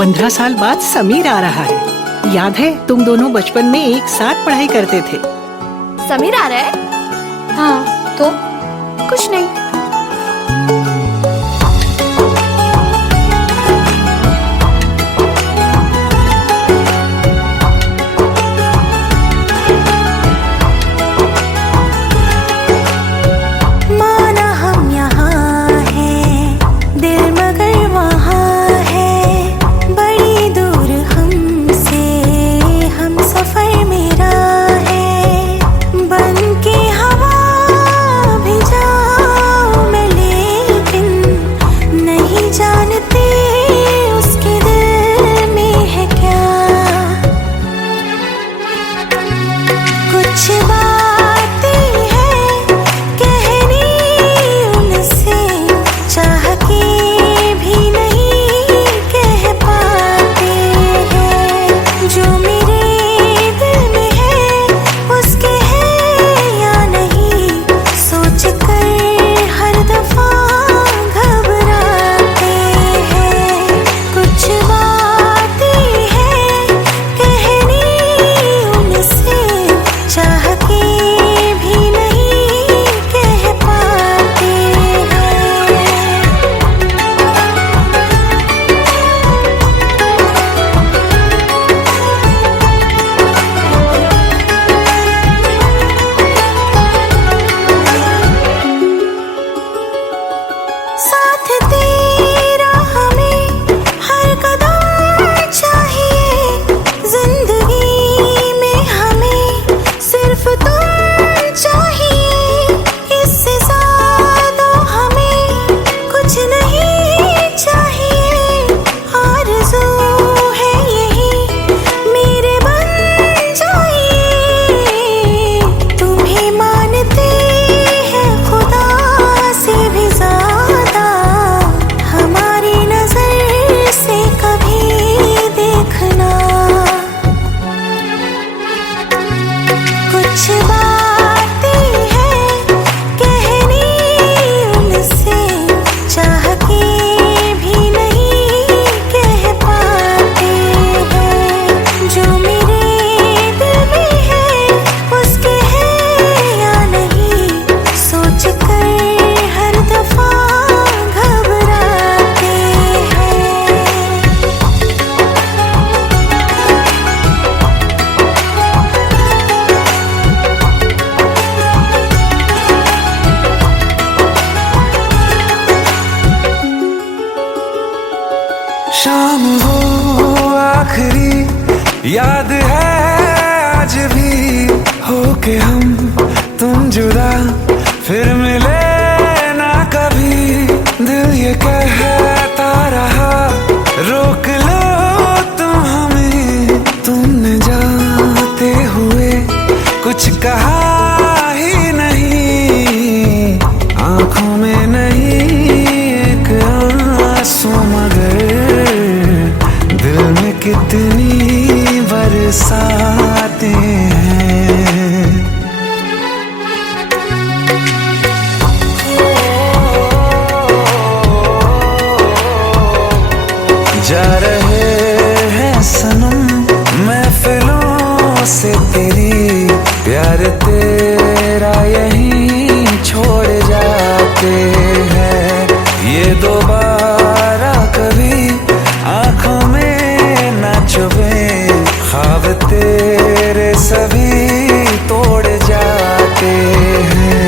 15 साल बाद समीर आ रहा है। याद है तुम दोनों बचपन में एक साथ पढ़ाई करते थे। समीर आ रहा है? हाँ तो कुछ नहीं। शाम हो आखिरी याद है आज भी, होके हम तुम जुदा फिर मिले ना कभी। दिल ये कहता रहा रोक लो तुम हमें, तुमने जाते हुए कुछ कहा ही नहीं। आंखों में नहीं एक आंसू मगर दिल में कितनी बरसाते हैं। जा रहे हैं सनम महफिलों से तेरी, प्यार तेरा यहीं छोड़ जाते हैं। ये दोबारा कभी आंखों में ना चुभे, ख्वाब तेरे सभी तोड़ जाते हैं।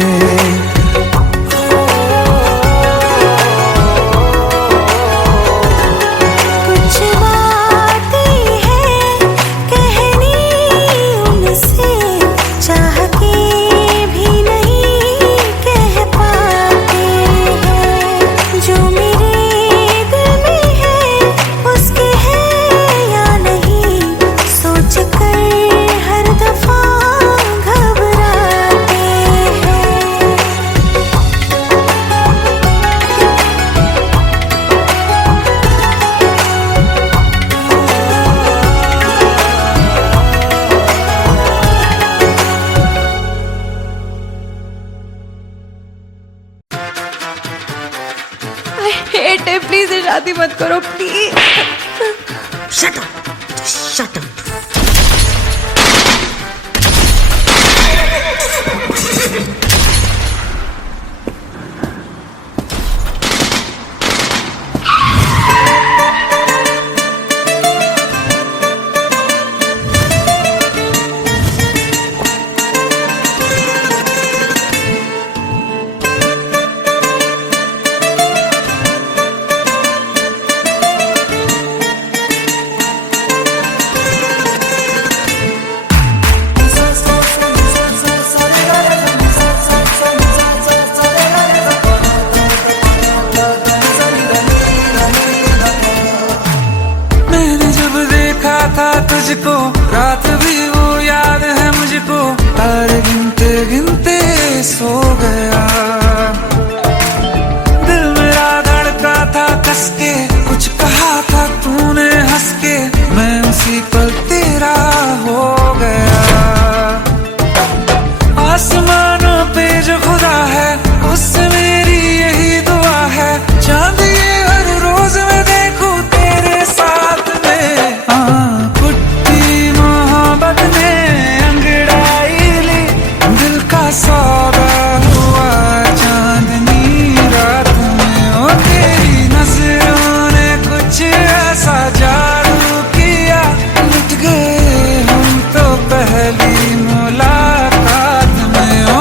प्लीज शादी मत करो please. Shut up, shut up. तुझको रात भी वो याद है मुझको, तारे गिनते गिनते सो गया। दिल मेरा धड़का था कस के, कुछ कहा था तूने हंस के, मैं उसी पल तेरा हो गया। आसमानों पे जो खुदा है उससे मेरी यही दुआ है, चांद ये हर रोज मैं देखूं तेरे साथ में। सौदा हुआ चांदनी रात में, ओ तेरी नजरों ने कुछ ऐसा जादू किया, लुट गए हम तो पहली मुलाकात में। ओ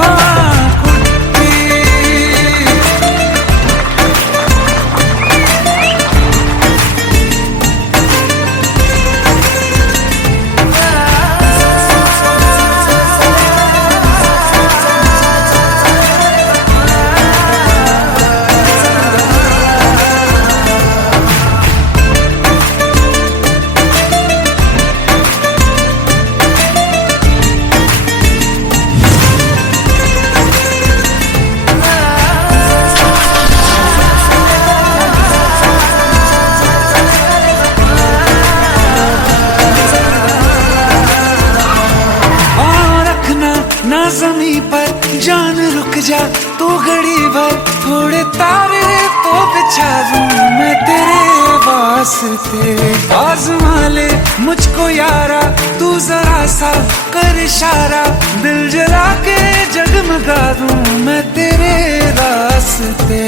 ज़मीं पर जान रुक जा तू घड़ी भर, थोड़े तारे तो बिछा दूं मैं तेरे वास्ते। आज़मा ले मुझको यारा तू जरा सा कर इशारा, दिल जला के जगमगा दूं मैं तेरे रास्ते।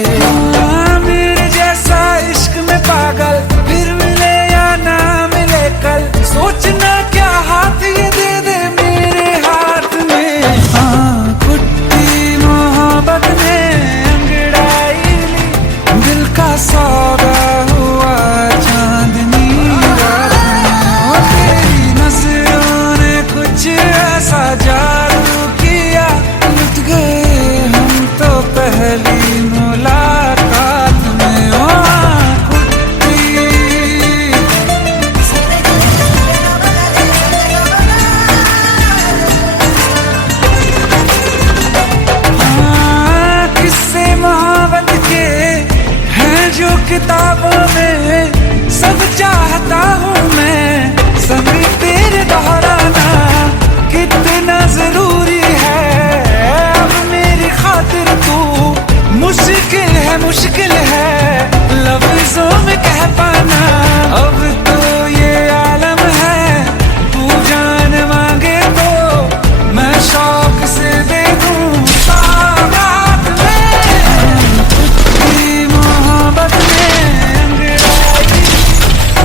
मेरे जैसा इश्क में पागल फिर मिले या ना मिले कल, सोचना क्या हाथ ये दे दे मेरे हाथ में। कुट्टी मोहब्बत ने अंगड़ाई ली, दिल का सौदा हुआ चांदनी रात में, ओ तेरी नजरों ने कुछ ऐसा जादू किया, लुट गए हम तो पहली मुलाकात में। ओ किताबों में सब चाहता हूँ मैं, संग तेरे दोहराना कितना जरूरी है। अब मेरी खातिर तू मुश्किल है लफ्जों में कह पाना। अब तो ये आलम है तू जान मांगे तो मैं शौक से दे दूँ सौगात में। मोहब्बत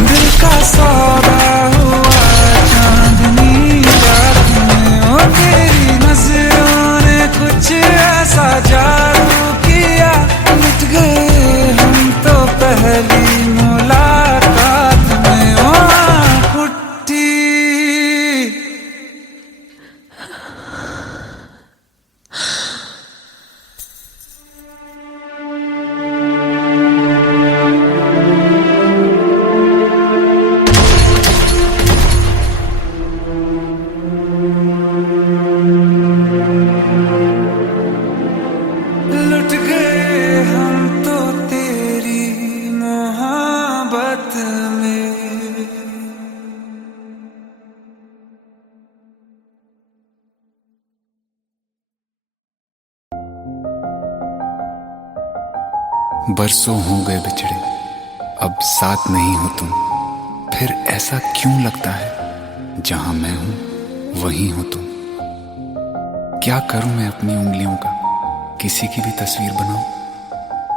दिल का सौदा हुआ चांदनी रात में, ओ तेरी नजरों ने कुछ ऐसा जादू किया, लुट गए हम तो पहली मुलाकात में। ओ कुट्टी लुट गए हम तो तेरी मोहब्बत में। बरसों हो गए बिछड़े, अब साथ नहीं हो तुम, फिर ऐसा क्यों लगता है जहां मैं हूं वहीं हो तुम? क्या करूं मैं अपनी उंगलियों का, किसी की भी तस्वीर बनाऊं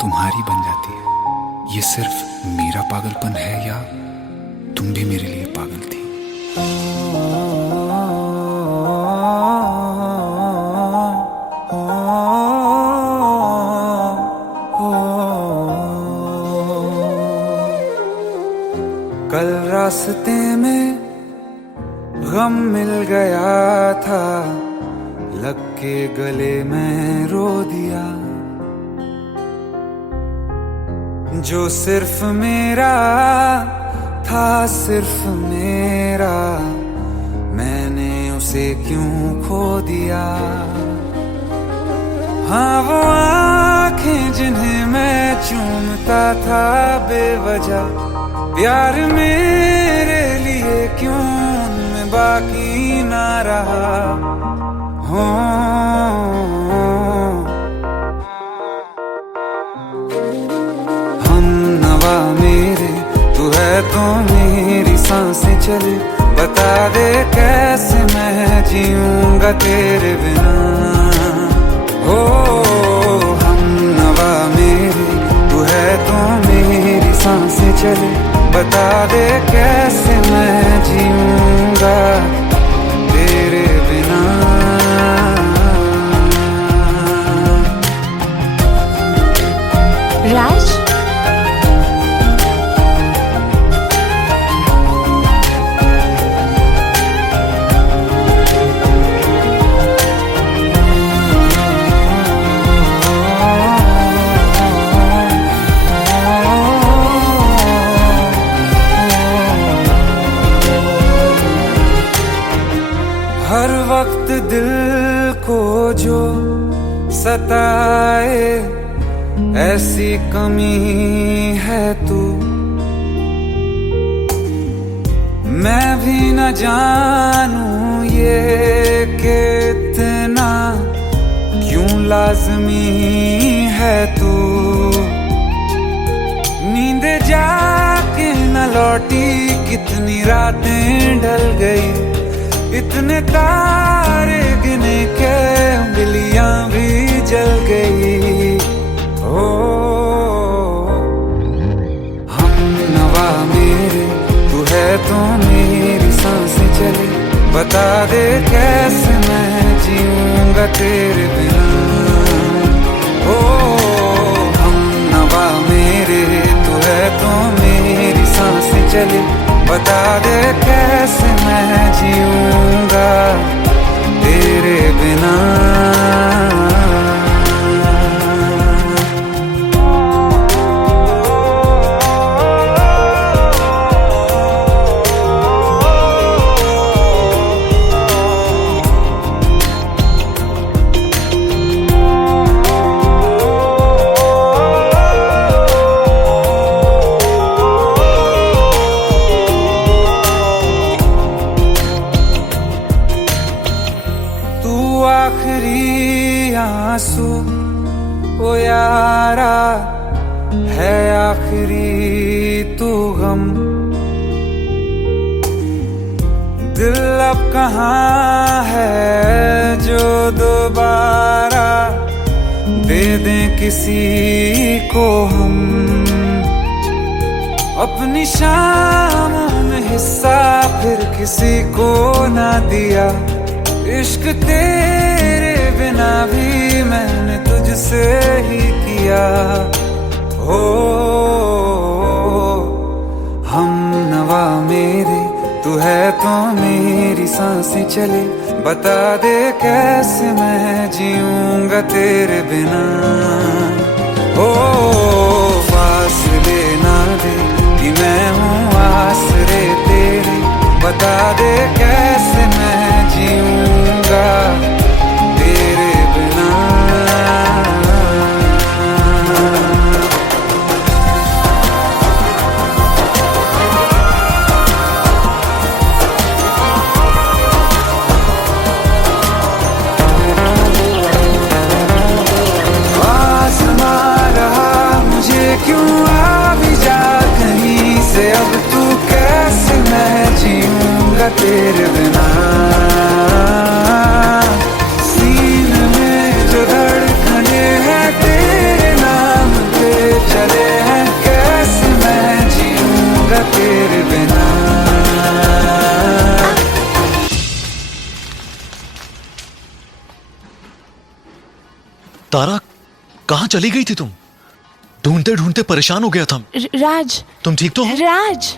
तुम्हारी बन जाती है। ये सिर्फ मेरा पागलपन है या तुम भी मेरे लिए पागल थी? कल रास्ते में गम मिल गया था, लग के गले में रो दिया। जो सिर्फ मेरा था, सिर्फ मेरा, मैंने उसे क्यों खो दिया। हाँ वो आंखें जिन्हें मैं चूमता था बेवजह, प्यार मेरे लिए क्यों उनमें बाकी ना रहा। हो हम नवा मेरे, तू है तो मेरी सांसें चले। बता दे कैसे मैं जीऊंगा तेरे बिना। हो हम नवा मेरे, तू है तो मेरी सांसें चले। बता दे कैसे मैं जीऊंगा तेरे बिना। राज, हर वक्त दिल को जो सताए, ऐसी कमी है तू। मैं भी न जानूं ये कि इतना क्यों लाज़मी है तू। नींद जाके न लौटी, कितनी रातें ढल गई। इतने तारे गिने के उंगलियां भी जल गई। ओ हम नवा मेरे, तू है तो मेरी सांसें चले। बता दे कैसे मैं जीऊंगा तेरे बिना। ओ हम नवा मेरे, तू है तो मेरी सांसें चले। बता दे कैसे मैं जीऊंगा तेरे बिना। आखिरी आंसू ओ यारा है, आखिरी तू गम। दिल अब कहाँ है जो दोबारा दे दें किसी को हम। अपनी शामों में हिस्सा फिर किसी को ना दिया। इश्क तेरे बिना भी मैंने तुझसे ही किया। हो हम नवा मेरे, तू है तो मेरी सांसें चले। बता दे कैसे मैं जीऊंगा तेरे बिना। हो फासले ना दे कि मैं हूँ आसरे तेरे। बता दे कैसे मैं जीऊंगा तेरे बिना। आस तारा, कहाँ चली गई थी तुम? ढूंढते ढूंढते परेशान हो गया था। राज, तुम ठीक तो हो? Raj.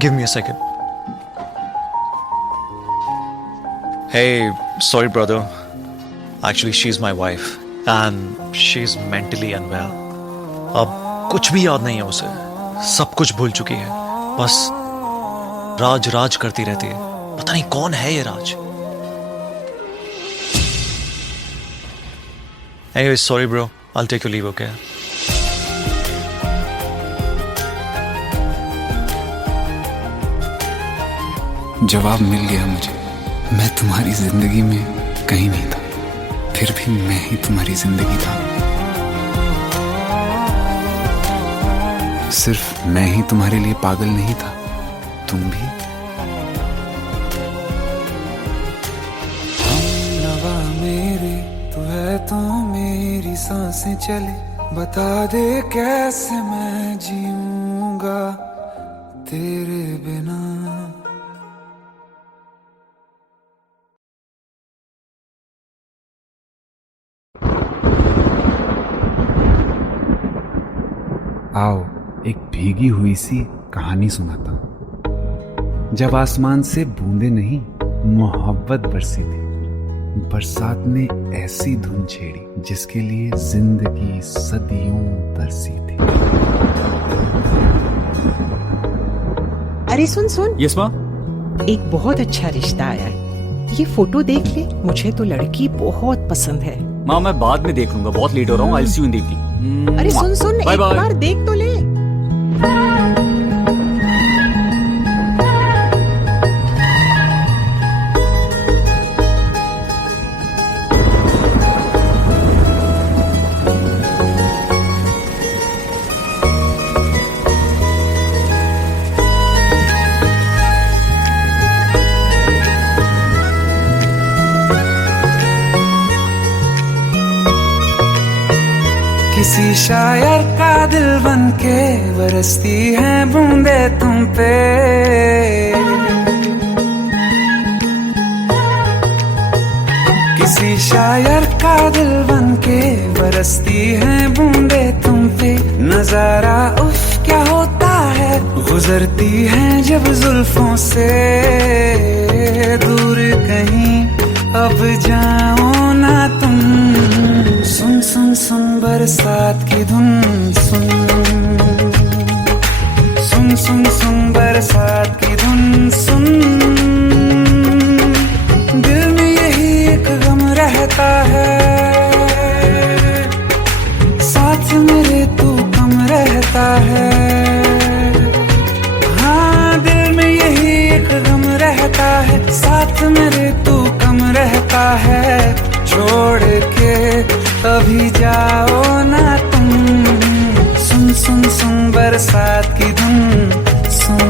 Give me a second. Hey, sorry brother. Actually, she's my wife and she's mentally unwell. अब कुछ भी याद नहीं है उसे, सब कुछ भूल चुकी है। बस राज राज करती रहती है। पता नहीं कौन है ये राज। Anyway, sorry bro. I'll take your leave, okay? जवाब मिल गया मुझे। मैं तुम्हारी जिंदगी में कहीं नहीं था, फिर भी मैं ही तुम्हारी जिंदगी था। सिर्फ मैं ही तुम्हारे लिए पागल नहीं था, तुम भी। हमनवा मेरे तू है तो मेरी सांसें चले, बता दे कैसे मैं जीऊंगा तेरे बिना। आओ एक भीगी हुई सी कहानी सुनाता हूं। जब आसमान से बूंदे नहीं मोहब्बत बरसी थी, बरसात ने ऐसी धुन छेड़ी जिसके लिए जिंदगी सदियों तरसी थी। अरे सुन सुन, यस माँ। एक बहुत अच्छा रिश्ता आया है, ये फोटो देख ले। मुझे तो लड़की बहुत पसंद है। माँ मैं बाद में देख लूंगा, बहुत लेट हो रहा हूँ। आई सी यू इन द इवनिंग। अरे सुन सुन, एक बार देख तो ले। किसी शायर का दिल बन के बरसती हैं बूंदे तुम पे। किसी शायर का दिल बन के बरसती हैं बूंदे तुम पे। नजारा उफ क्या होता है, गुजरती हैं जब जुल्फों से। दूर कहीं अब जाओ ना तुम, सुन सुन सुन बरसात की धुन। सुन सुन सुन सुन बरसात की धुन। सुन दिल में यही एक गम रहता है, साथ मेरे तू कम रहता है। हाँ दिल में यही एक गम रहता है, साथ मेरे तू कम रहता है। छोड़ के अभी जाओ ना तुम, सुन सुन सुन बरसात की धुन। सुन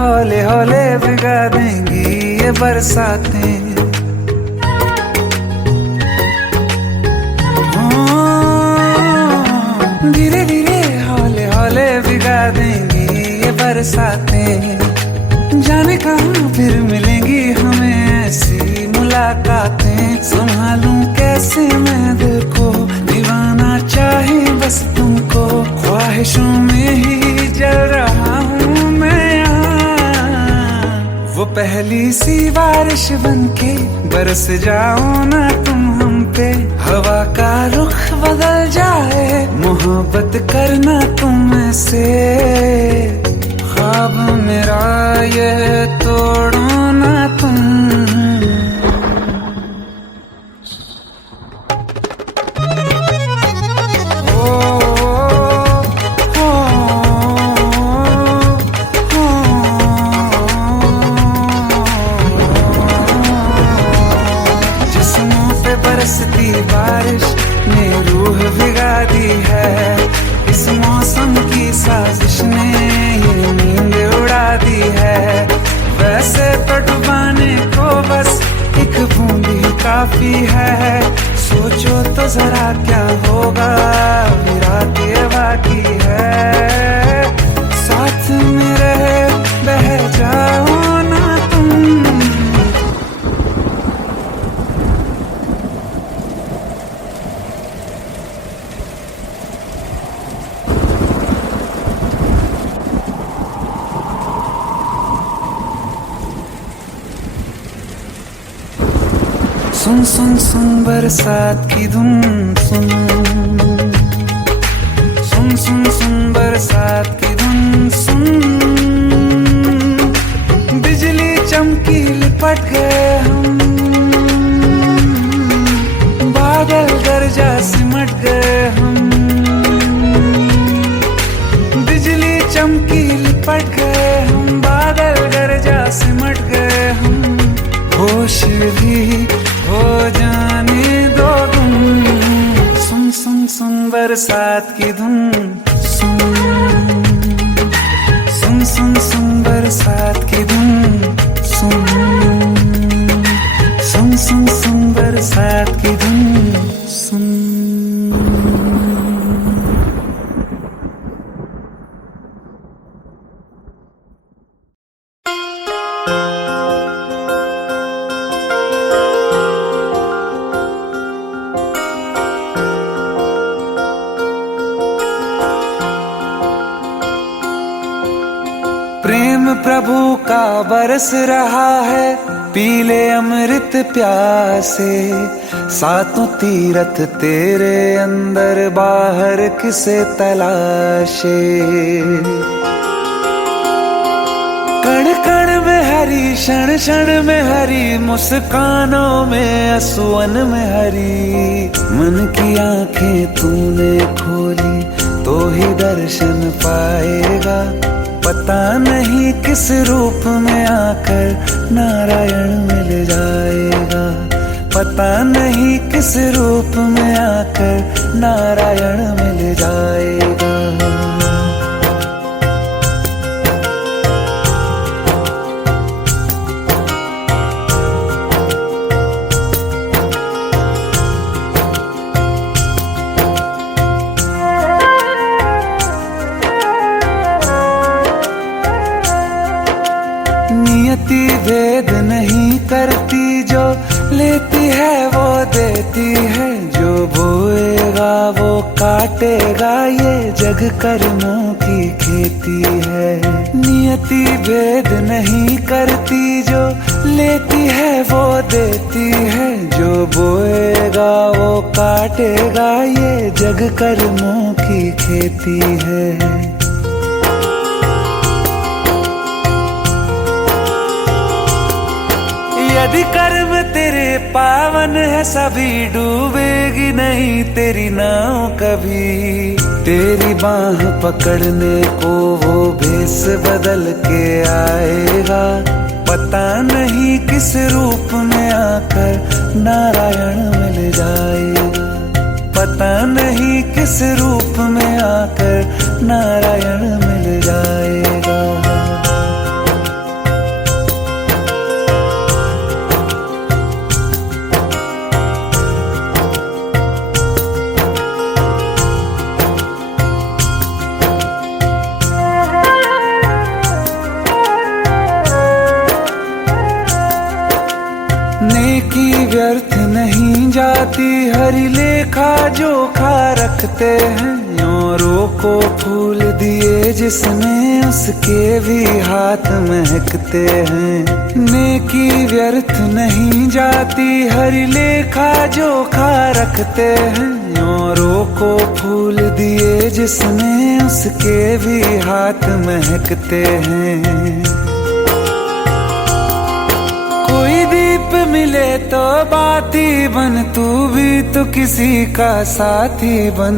हौले हौले भिगा देंगी ये बरसातें। धीरे धीरे हौले हौले भिगा देंगी ये बरसातें। जाने कहाँ फिर मिलेंगी हमें ऐसी मुलाकातें। संभालूं कैसे मैं दिल को, दीवाना चाहे बस तुमको। ख्वाहिशों में ही जल रहा हूँ मैं यहाँ। वो पहली सी बारिश बनके बरस जाओ ना तुम हम पे। हवा का रुख बदल जाए, मोहब्बत करना तुम से। ख्वाब मेरा ये तोड़ो ना तुम। बरसती बारिश ने रूह भिगा दी है, इस मौसम की साजिश ने ये नींद उड़ा दी है। वैसे तो डुबाने को बस एक बूंद ही काफी है, सोचो तो जरा क्या होगा अभी रात ये बाकी है। साथ में रहे बह जाओ ना तुम। सुन सुन सुन बरसात की धुन सुन, सुन सुन सुन बरसात की धुन सुन। बिजली चमकी लिपट गए हम, बादल गरजा सिमट गए हम। बिजली चमकी लिपट गए हम, बादल गरजा सिमट गए हम। होश भी हो जाने दो तुम। सुन सुन सुन बरसात की धुन सुन, सुन सुन सुन बरसात की धुन सुन, सुन सुन सुन बरसात की धुन सुन। प्रेम प्रभु का बरस रहा है, पीले अमृत प्यासे। सातों तीरथ तेरे अंदर बाहर किसे तलाशे। कण कण में हरी, क्षण क्षण में हरी, मुस्कानों में असुवन में हरी। मन की आंखें तूने खोली तो ही दर्शन पाएगा। पता नहीं किस रूप में आकर नारायण मिल जाएगा। पता नहीं किस रूप में आकर नारायण मिल जाएगा। नियति भेद नहीं करती, जो लेती है वो देती है। जो बोएगा वो काटेगा, ये जग कर्मों की खेती है। नियति भेद नहीं करती, जो लेती है वो देती है। जो बोएगा वो काटेगा, ये जग कर्मों की खेती है। यदि कर्म तेरे पावन है, सभी डूबेगी नहीं तेरी नाव कभी। तेरी बाह पकड़ने को वो भेष बदल के आएगा। पता नहीं किस रूप में आकर नारायण मिल जाएगा। पता नहीं किस रूप में आकर नारायण मिल जाएगा। नेकी व्यर्थ नहीं जाती, हरि लेखा जोखा रखते हैं। औरों को फूल दिए जिसने, उसके भी हाथ महकते हैं। नेकी व्यर्थ नहीं जाती, हरि लेखा लेखा जोखा रखते हैं, औरों को फूल दिए जिसने उसके भी हाथ महकते हैं। कोई दीप मिले तो बाती बन, तू भी तो किसी का साथी बन।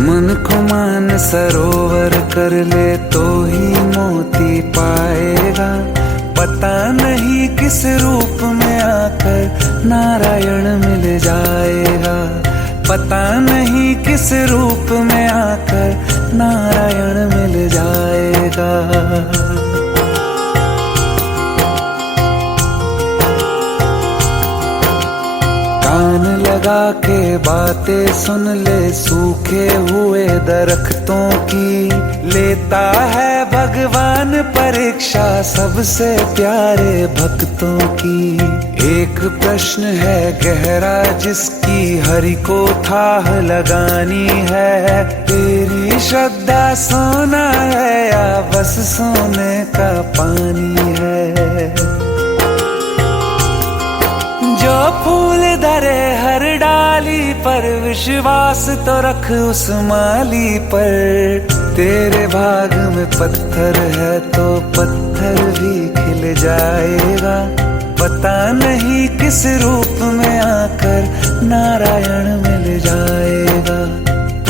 मन को मान सरोवर कर ले तो ही मोती पाएगा, पता नहीं किस रूप में आकर नारायण मिल जाएगा। पता नहीं किस रूप में आकर नारायण मिल जाएगा। कान लगा के बातें सुन ले सूखे हुए दरख्तों की, लेता है भगवान परीक्षा सबसे प्यारे भक्तों की। एक प्रश्न है गहरा जिसकी हरि को थाह लगानी है, तेरी श्रद्धा सोना है या बस सोने का पानी है। जो फूल धरे हर डाली पर, विश्वास तो रख उस माली पर। तेरे भाग में पत्थर है तो पत्थर भी खिल जाएगा, पता नहीं किस रूप में आकर नारायण मिल जाएगा।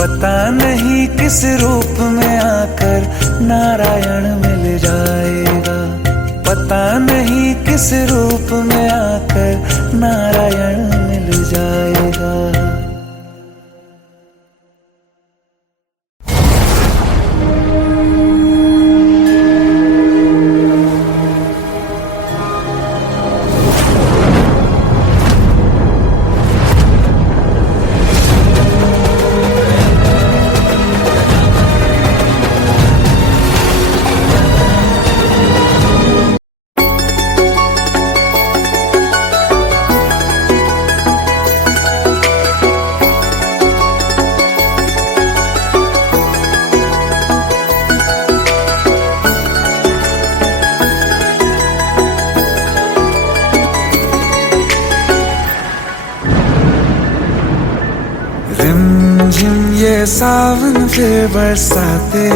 पता नहीं किस रूप में आकर नारायण मिल जाएगा। पता नहीं किस रूप में आकर नारायण मिल जाएगा। रिमझिम ये सावन फिर बरसाते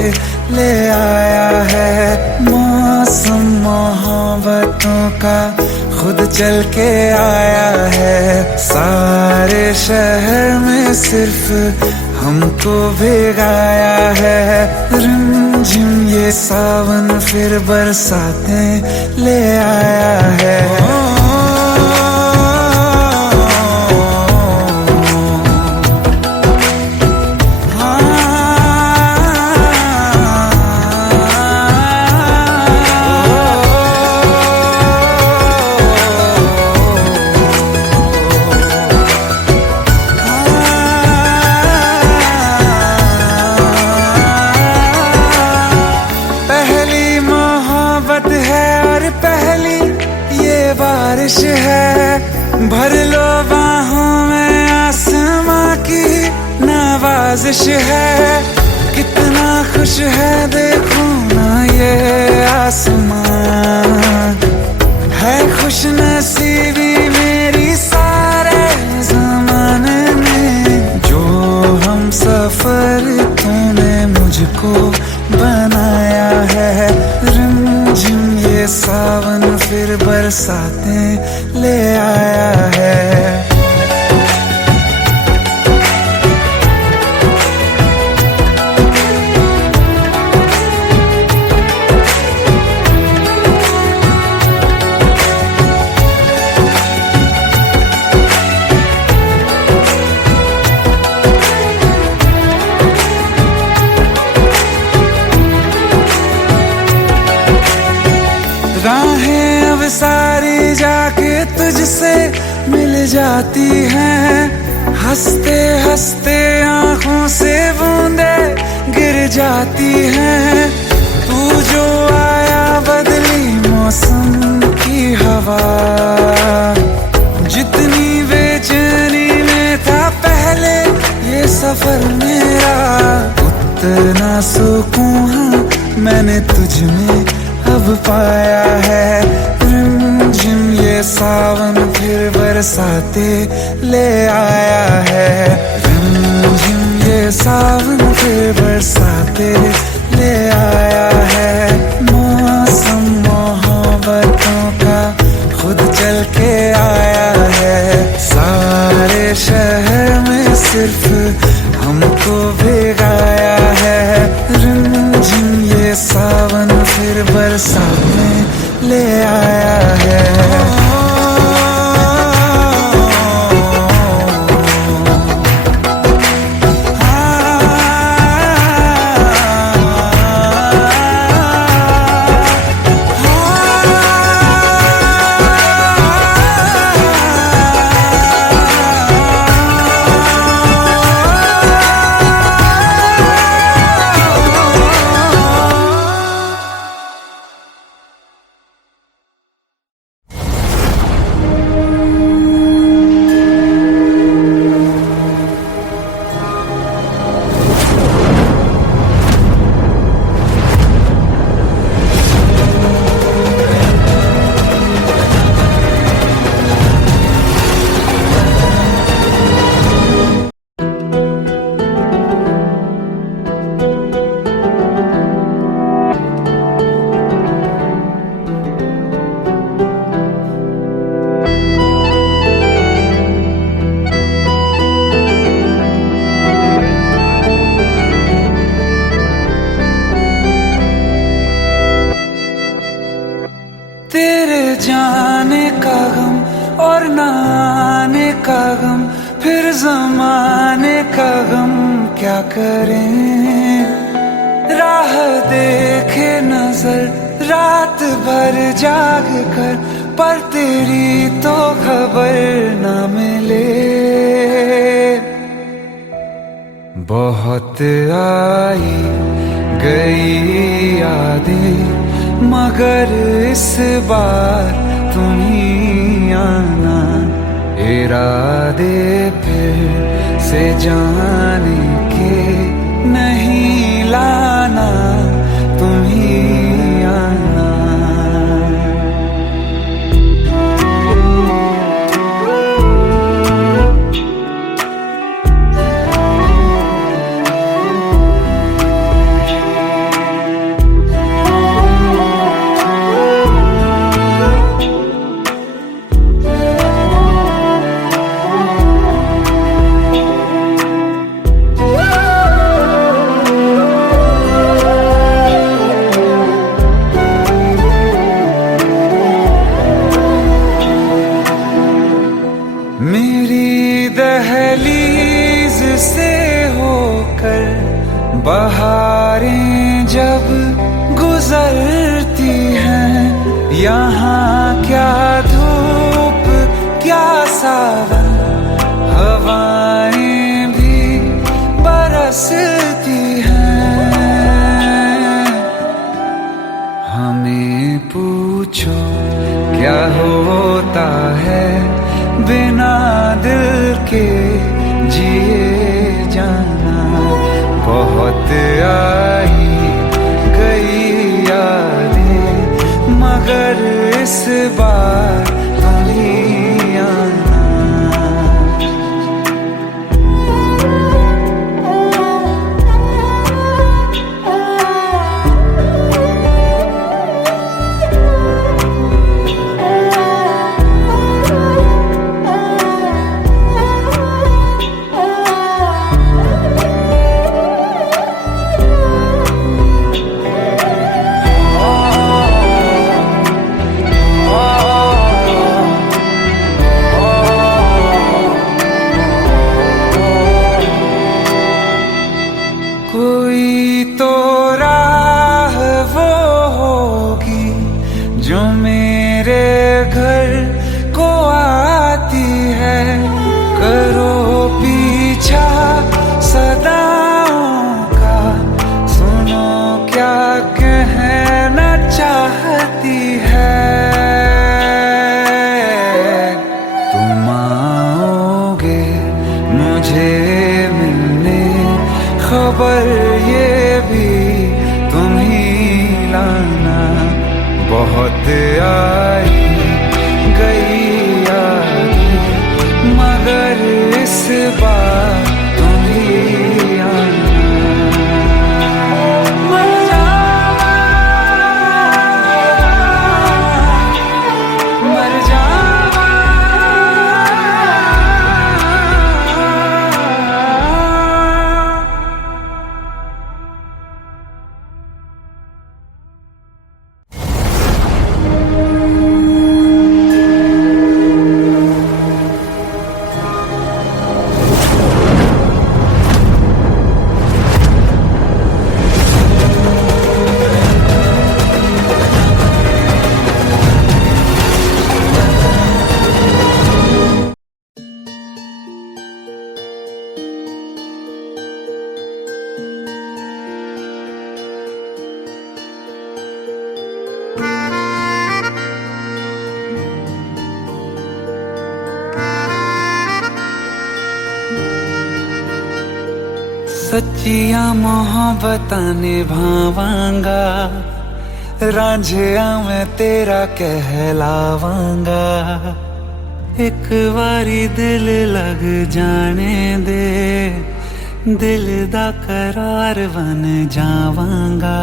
ले आया है, मौसम मोहब्बतों का खुद चल के आया है। सारे शहर में सिर्फ हमको भिगाया है। रिमझिम ये सावन फिर बरसाते ले आया है। बारिश है भर लो बाहों में, आसमां की नवाजिश है। कितना खुश है देखो ना ये आसमां, है खुश नसीबी मेरी सारे ज़माने में। जो हम सफर तूने मुझको बनाया है। रिमझिम ये सावन फिर बरसाते ले आया है। राहें अब सारी जाके तुझसे मिल जाती हैं, हंसते हंसते आंखों से बूंदे गिर जाती हैं। तू जो आया बदली मौसम की हवा, जितनी बेचैनी में था पहले ये सफर मेरा, उतना सुकून मैंने तुझ में अब पाया है। रिमझिम ये सावन फिर बरसाते ले आया है। रिमझिम ये सावन फिर बरसाते ले आया है। मौसम मोहब्बतों का खुद चल के आया है। सारे शहर में सिर्फ हमको भिगाया है। रिमझिम ये सावन फिर बरसाते ले आया है। तेरे जाने का गम और न आने का गम, फिर जमाने का गम क्या करें। राह देखे नजर रात भर जाग कर, पर तेरी तो खबर न मिले। बहुत आई गई यादें, मगर इस बार तुम ही आना। इरादे फिर से जाने के नहीं लाना, तुम ही आना। मेरी दहलीज से होकर बहारें जब गुजरती हैं, यहाँ क्या धूप क्या सावन, हवाएं भी बरसती हैं। हमें पूछो क्या होता है बिना दिल के जिए जाना। बहुत आई गई यादें, मगर इस बार तुम ही आना। कोई तो राह वो होगी जो मेरे घर को आती है। करो पीछा सदाओं का, सुनो क्या कहना चाहती है। तुम आओगे मुझे मिलने, खबर ये भी तुम ही लाना। बहुत आई गई बार तुम ही आना। मर जावा, मर जावा। सच्चिया मोहब्बतां निभावांगा, रांझिया मैं तेरा कहलावांगा। एक बारी दिल लग जाने दे, दिल दा करार बन जावांगा।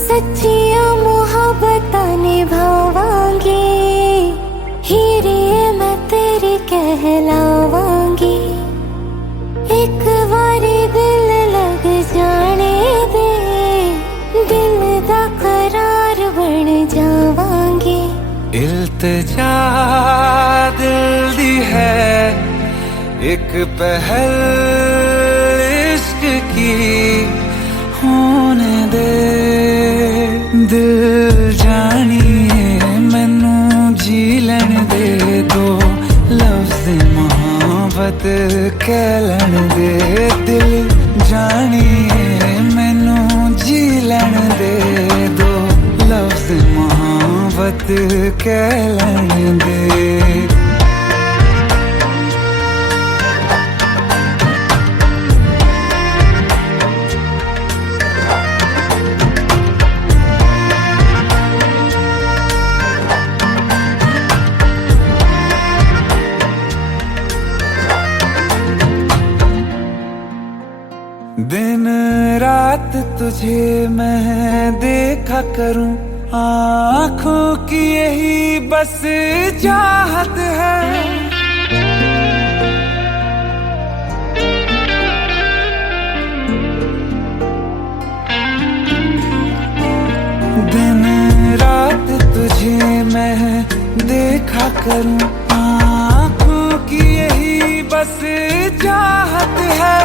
सच्चिया मोहब्बतां निभावांगी, हीरे मैं तेरी कहलावांगी। एक बारी दिल लग जाने दे, दिल दा करार बन जावांगी। इल्तिजा दिल दी है एक पहल इश्क की, होने दे दिल जानिए मैनू जी लैन दे। दो लफ्ज़ मोहब्बत कह लैन दे, दिल जानिए मैनू जी लैन दे। दो लफ्ज़ मोहब्बत कह लैन दे। दिन रात तुझे मैं देखा करूं, आँखों की यही बस चाहत है। दिन रात तुझे मैं देखा करूं, आँखों की यही बस चाहत है।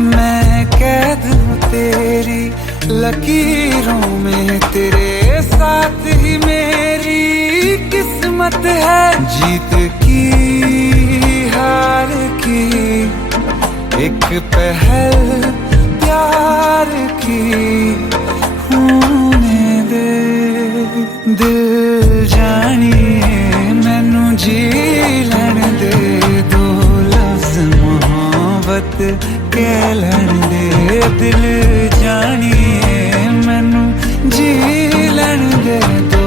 मैं कैद हूँ तेरी लकीरों में, तेरे साथ ही मेरी किस्मत है। जीत की हार की एक पहल प्यार की, होने दे दिल जानिए मैनू जी लैन दे। दो लफ्ज़ मोहब्बत कह लैन दे, दिल जानिए मैनू जी लैन दे। दो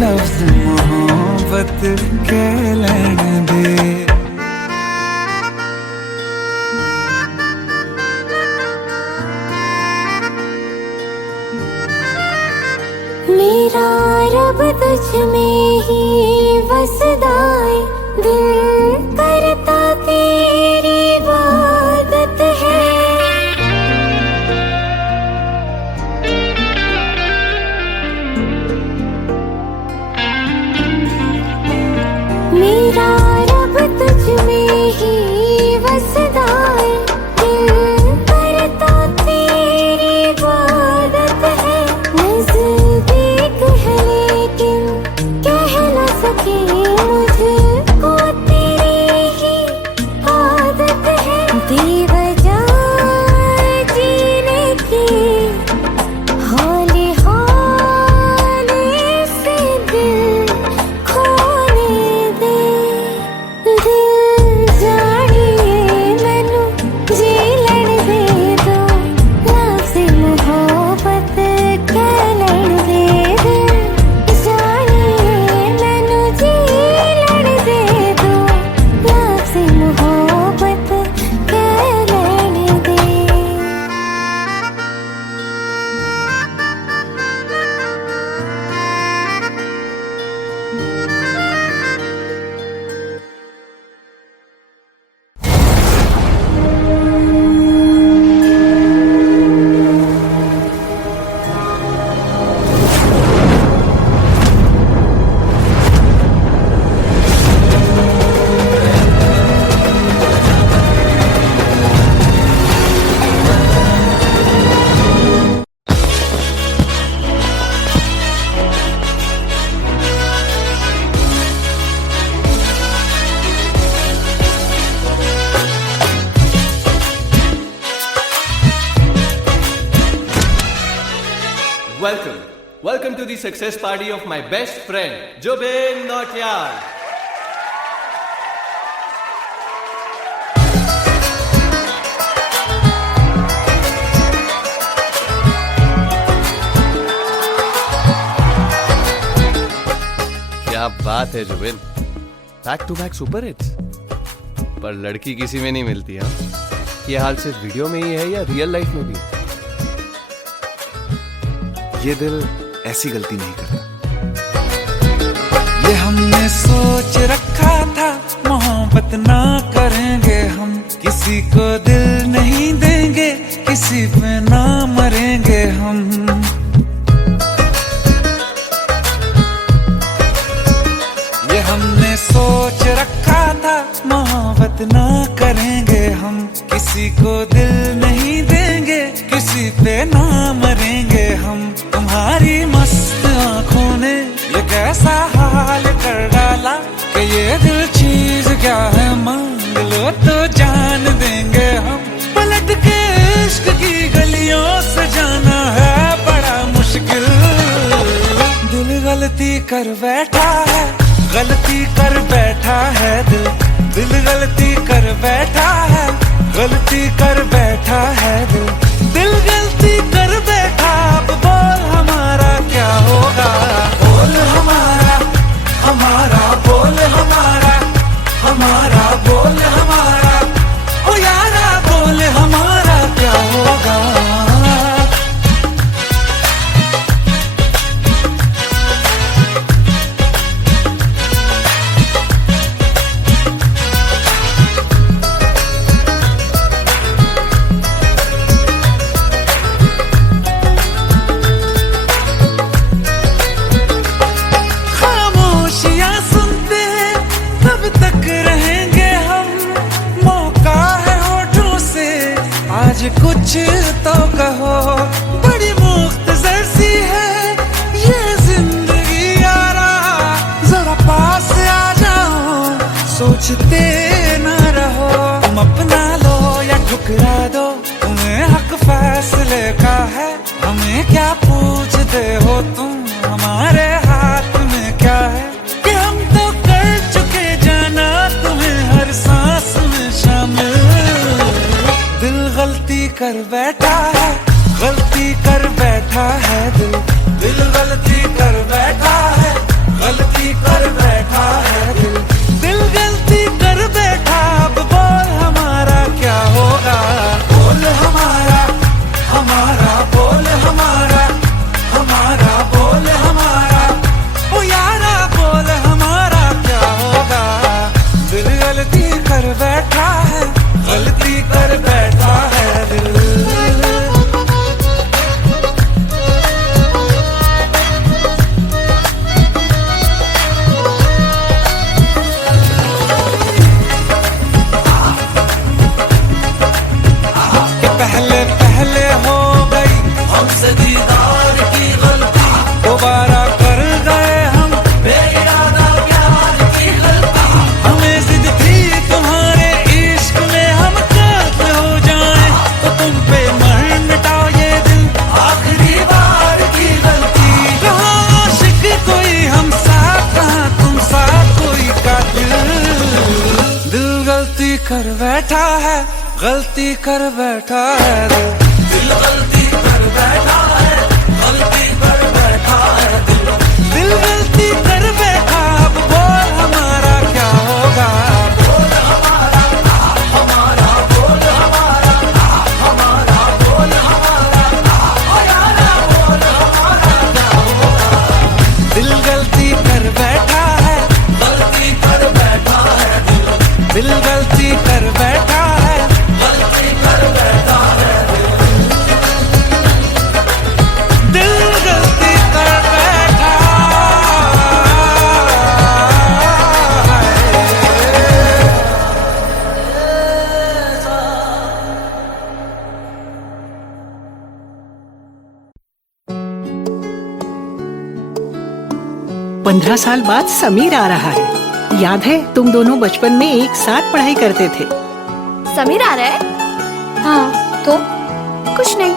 लफ्ज़ मोहब्बत कह लैन दे। मेरा रब तुझ में ही वसदा है, दिल करता तेरी इबादत है। मेरा रब तुझ में ही वसदा है, दिल करता तेरी इबादत है। नज़दीक है लेकिन कह न सकता Welcome to the success party of my best friend, Jobin Nautiyal. क्या बात है Zubin, back to back super hits. पर लड़की किसी में नहीं मिलती। हाँ, ये हाल सिर्फ वीडियो में ही है या रियल लाइफ में भी? ये दिल ऐसी गलती नहीं करता। ये हमने सोच रखा था, मोहब्बत ना करेंगे हम, किसी को दिल नहीं देंगे, किसी पे ना मरेंगे हम। ये हमने सोच रखा था, मोहब्बत ना करेंगे हम, किसी को दिल नहीं देंगे, किसी पे ना मरेंगे हम। तुम्हारी मस्त आंखों ने ये कैसा हाल कर डाला कि ये दिल चीज क्या है, मांग लो तो जान देंगे हम। पलट के इश्क की गलियों से जाना है बड़ा मुश्किल। दिल गलती कर बैठा है, गलती कर बैठा है दिल, दिल गलती कर बैठा है, गलती कर बैठा है दिल, दिल गलती कर बैठा। अब बोल हमारा क्या होगा, बोल हमारा, हमारा बोल हमारा, हमारा बोल हमारा, ओ यारा बोल हमारा क्या होगा। कुछ तो कहो, बड़ी मुख्तसर सी है ये जिंदगी यारा, जरा पास आ जाओ, सोचते न रहो। तुम अपना लो या ठुकरा दो, तुम्हें हक फैसले का है, हमें क्या पूछते हो तुम, हमारे हाथ में क्या है कि हम तो कर चुके जाना तुम्हें हर सांस में शामिल। दिल गलती कर बैठा है, गलती कर बैठा है दिल, दिल गलती कर बैठा है, गलती कर बैठा है दिल, दिल गलती कर बैठा। अब बोल हमारा क्या होगा, बोल हमारा, हमारा बोल हमारा, हमारा बोल हमारा, ओ यारा बोल हमारा क्या होगा। दिल गलती कर बैठा है, गलती कर बैठा है दिल। पहले पहले हो गई हमसे दीदार की गलती, दोबारा कर गए हम बेइरादा प्यार की गलती। हमें जिद थी तुम्हारे इश्क में हम काफिर हो जाएं, तो तुम पे मर मिटाओ ये दिल, आखिरी बार की गलती। कहाँ आशिक कोई हम साथ, कहाँ तुम साथ कोई कातिल। दिल गलती कर बैठा है, गलती कर बैठा है दिल, दिल गलती कर बैठा है, गलती कर बैठा है दिल, दिल गलती कर बैठा। अब बोल हमारा क्या होगा, बोल हमारा, हमारा बोल हमारा, हमारा बोल हमारा, ओ यारा बोल हमारा क्या होगा। दिल गलती कर बैठा है, गलती कर बैठा है दिल, दिल गलती कर बैठा है, गलती कर बैठा है दिल, गलती कर बैठा है। 15 साल बाद समीर आ रहा है। याद है तुम दोनों बचपन में एक साथ पढ़ाई करते थे। समीर आ रहा है? हाँ, तो कुछ नहीं।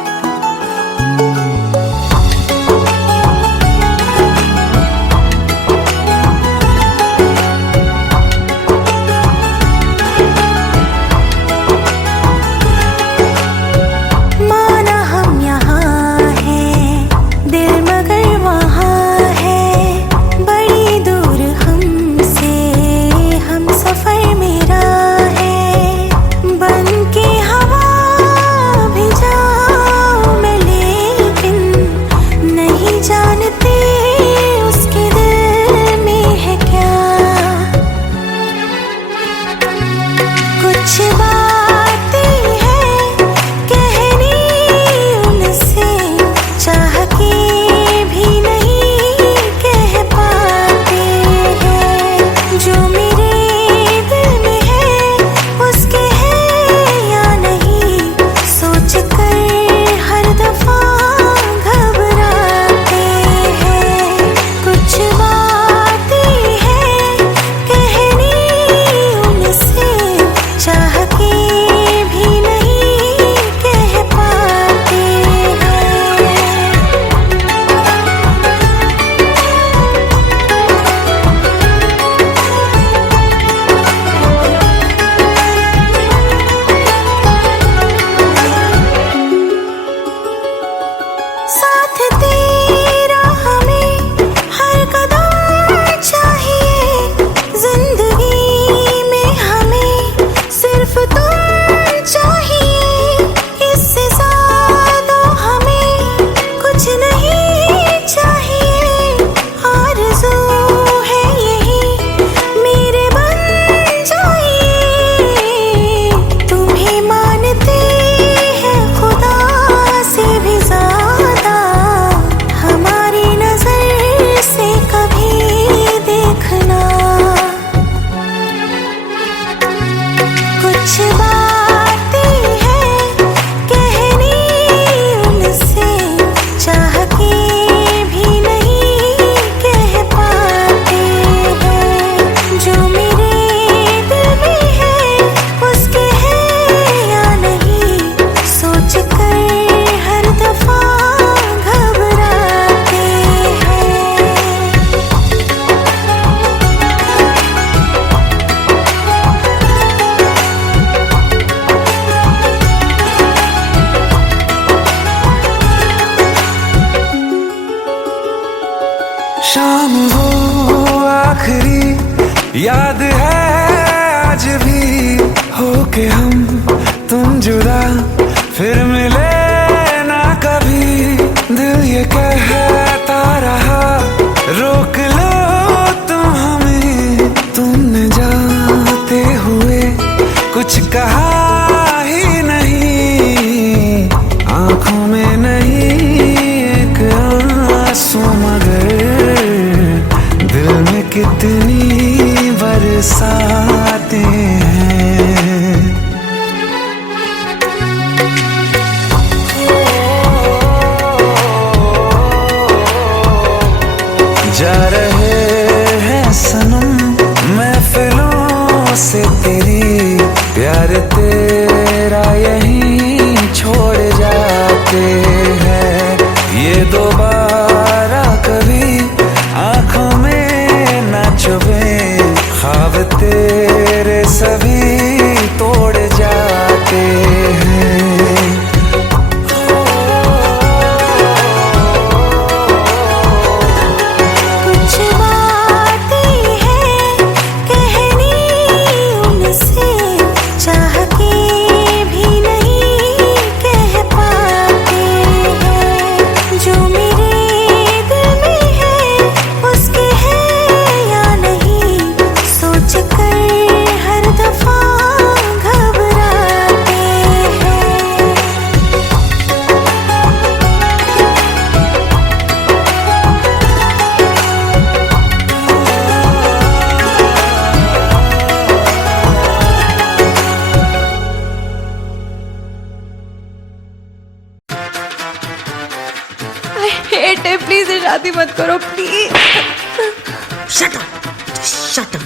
साथ तेरा हमें हर कदम चाहिए, जिंदगी में हमें सिर्फ तुम चाहिए, इससे ज्यादा हमें कुछ नहीं चाहिए। आरज़ू है यही मेरे बन जाइए, तुम्हें मानते हैं खुदा से भी ज्यादा, हमारी नजर से कभी देखना। कुछ बातें हैं कहनी उनसे, चाह के भी नहीं कह पाते हैं, जो मेरे दिल में है उसके है या नहीं, सोच कर हर दफा घबराते हैं। शाम हो आखिरी याद है आज भी, होके हम तुम जुदा फिर मिले ना कभी। दिल ये कहता रहा रोक लो तुम हमें, तुमने जाते हुए कुछ कहा ही नहीं, आंखों में नहीं एक आंसू मगर दिल में कितनी बरसाते हैं। जा रहे हैं सनम महफिलों से तेरी, प्यार तेरा यहीं छोड़ जाते हैं, ये दोबारा कभी आंखों में ना चुभे, ख्वाब तेरे सभी तोड़ जाते हैं। कुछ बातें हैं कहनी उनसे, चाह के भी नहीं कह पाते हैं, जो मेरे दिल में है उसके है या नहीं, सोच कर हर दफा घबराते हैं। आई हेट है, प्लीज ये शादी मत करो please. Shut up, shut up.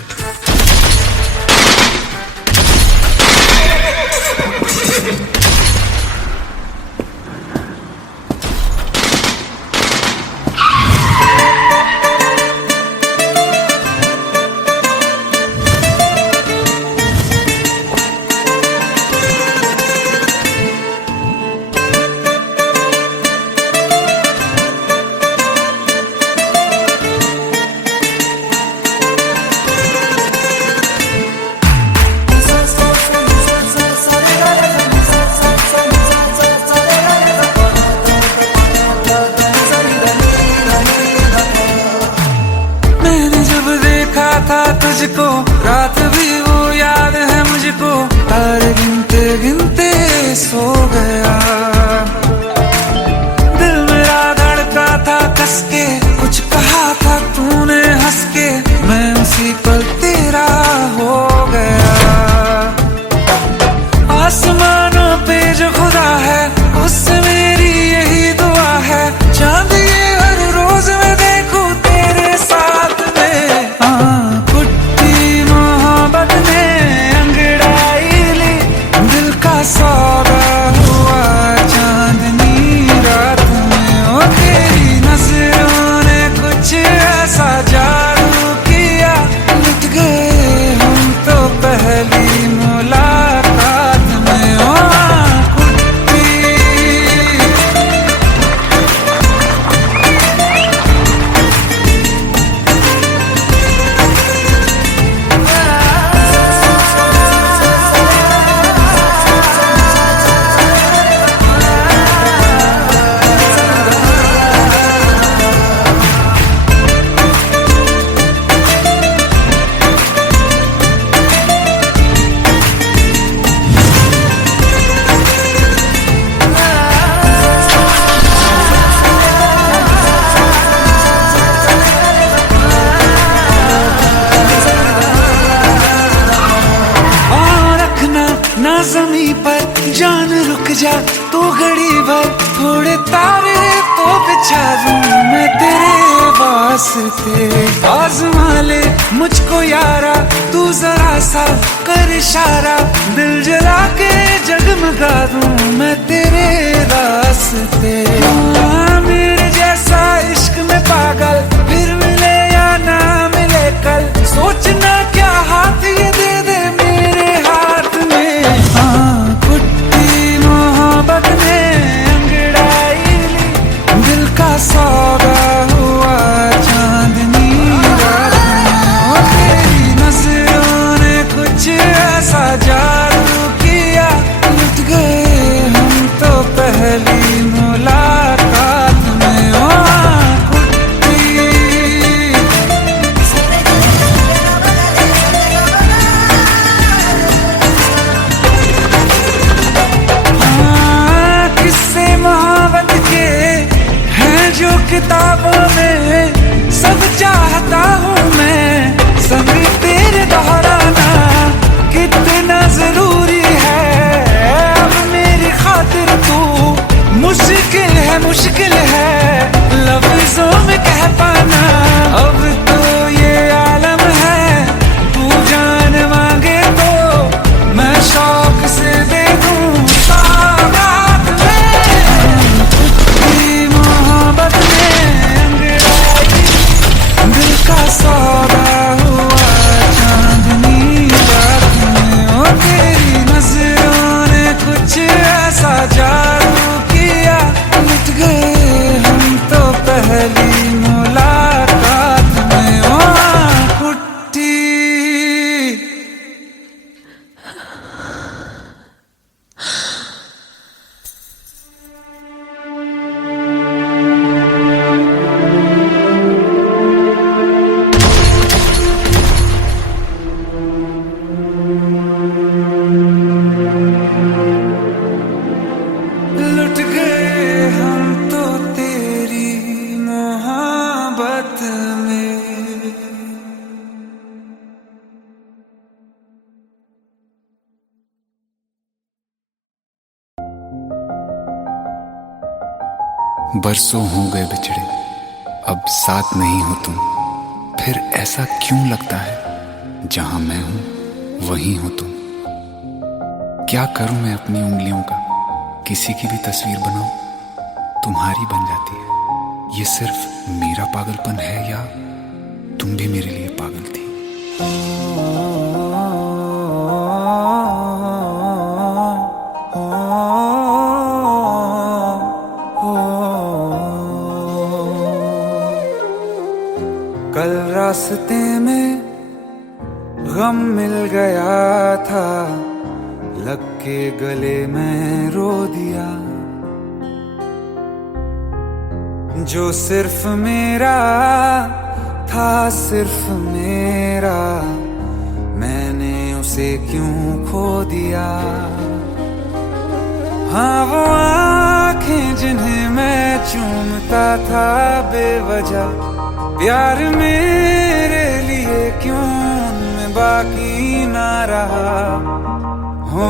बिछा दूं मैं तेरे वास्ते। आज़मा ले मुझको यारा, तू जरा सा कर इशारा, दिल जला के जगमगा दूं मैं तेरे रास्ते। मेरे जैसा इश्क में पागल फिर मिले या ना मिले कल, सोचना क्या हाथ ये दे दे मेरे हाथ में। हाँ कुट्टी मोहब्बत में अंगड़ाई ली, दिल का सौदा हुआ चांदनी रात में। तेरी नजरों ने कुछ ऐसा जादू किया, लुट गए हम तो पहली मुलाकात में। ओ किताबों में सब चाहता हूँ मैं, संग तेरे दोहराना कितना जरूरी है। अब मेरी खातिर तू मुश्किल है लफ्जों में कह पाना। अब तो ये आलम है, तू जान मांगे तो मैं शौक से दे दूँ सौगात में। मोहब्बत का सौदा हुआ चांदनी रात में। ओ तेरी नजरों ने कुछ ऐसा जादू किया, लुट गए हम तो पहली मुलाकात में। ओ कुट्टी लुट गए हम तो तेरी मोहब्बत में। बरसों हो गए बिछड़े, अब साथ नहीं हो तुम, फिर ऐसा क्यों लगता है जहां मैं हूं वहीं हो तुम। क्या करूं मैं अपनी उंगलियों का, किसी की भी तस्वीर बनाऊं तुम्हारी बन जाती है। ये सिर्फ मेरा पागलपन है या तुम भी मेरे लिए पागल थी। कल रास्ते में गम मिल गया था, लग के गले में रो दिया। जो सिर्फ मेरा था, सिर्फ मेरा, मैंने उसे क्यों खो दिया। हाँ वो आँखें जिन्हें मैं चूमता था बेवजह, प्यार मेरे लिए क्यों उनमें बाकी ना रहा। हो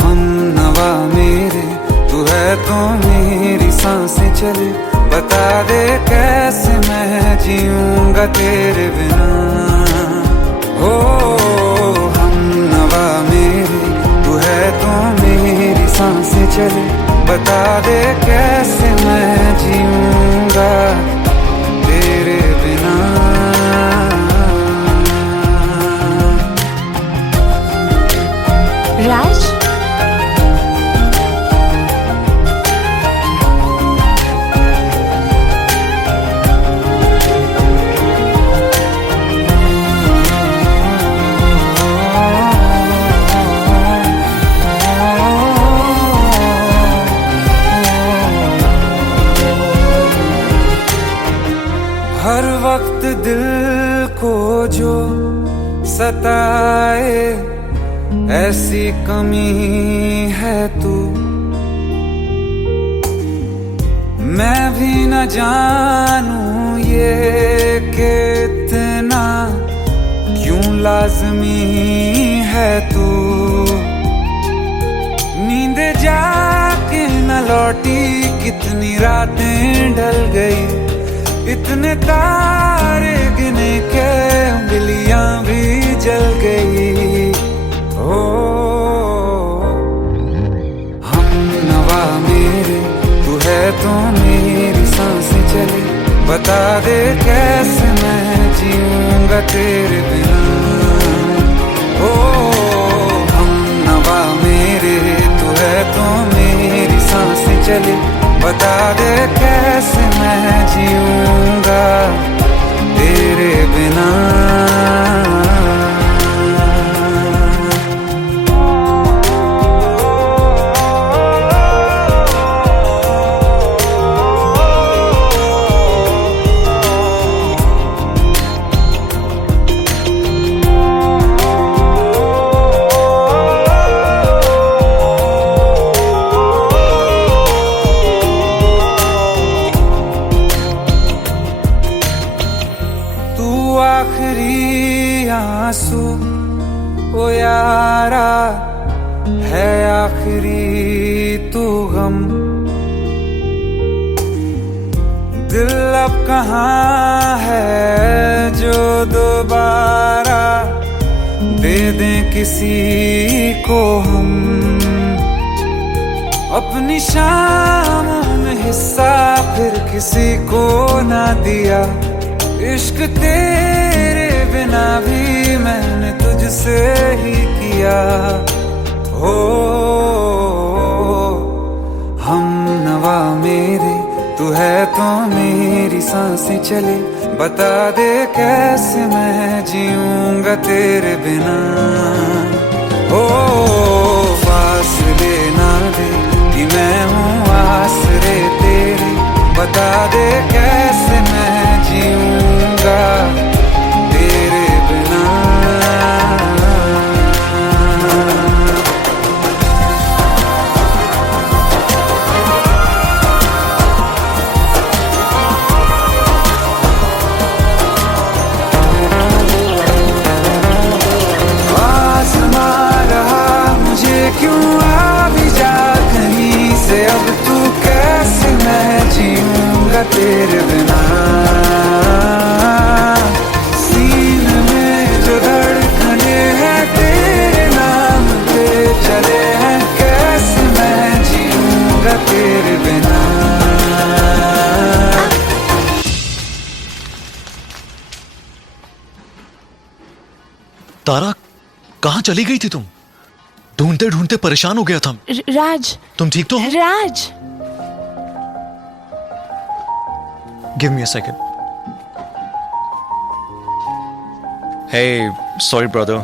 हम नवा मेरे, तू है तो मेरी सांसें चले, बता दे कैसे मैं जीऊंगा तेरे बिना। हो हम नवा मेरे, तू है तो मेरी सांसें चले, बता दे कैसे मैं जीऊंगा तेरे बिना। राज हर वक्त दिल को जो सताए, ऐसी कमी है तू। मैं भी न जानूं ये कि इतना क्यों लाज़मी है तू। लौटी, कितनी रातें ढल गई, इतने तारे गिने के उंगलियां भी जल गई। ओ हम नवा मेरे, तू है तो मेरी सांसें चले, बता दे कैसे मैं जीऊंगा तेरे बिना। ओ हम नवा मेरे, तू है तो मेरी सांसें चले, बता दे कैसे मैं जीऊंगा तेरे बिना। आखिरी आंसू ओ यारा है, आखिरी तू गम, दिल अब कहाँ है जो दोबारा दे दें किसी को हम। अपनी शामों में हिस्सा फिर किसी को ना दिया, इश्क तेरे बिना भी मैंने तुझसे ही किया। हो हम नवा मेरे, तू है तो मेरी सांसें चले, बता दे कैसे मैं जीऊंगा तेरे बिना। ओ फासले ना दे कि मैं हूँ आसरे तेरे, बता दे कैसे मैं जीऊंगा तेरे बिना। आसमां रहा मुझे क्यों आ भी जा कहीं से, अब तू कैसे मैं जीऊंगा तेरे बिना। सीने में जो धड़कने हैं तेरे नाम पे चले हैं, कैसे मैं जीऊंगा तेरे बिना। तारा, कहाँ चली गई थी तुम? ढूंढते ढूंढते परेशान हो गया था। राज, तुम ठीक तो हो? राज, Give me a second. Hey, sorry brother.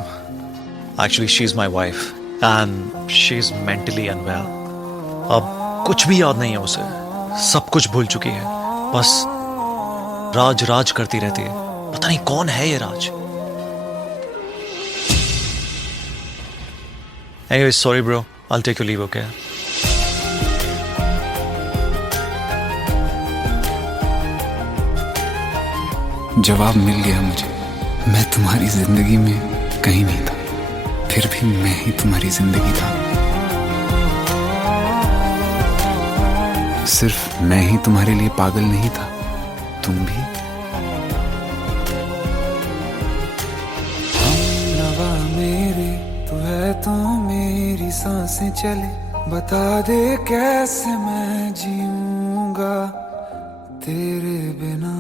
Actually, she's my wife and she's mentally unwell. अब कुछ भी याद नहीं है उसे, सब कुछ भूल चुकी है, बस राज राज करती रहती है। पता नहीं कौन है ये राज। Anyway, sorry bro. I'll take your leave, okay? जवाब मिल गया मुझे, मैं तुम्हारी जिंदगी में कहीं नहीं था, फिर भी मैं ही तुम्हारी जिंदगी था। सिर्फ मैं ही तुम्हारे लिए पागल नहीं था, तुम भी। हम नवा मेरे, तू है तो मेरी सांसें चले, बता दे कैसे मैं जीऊंगा तेरे बिना।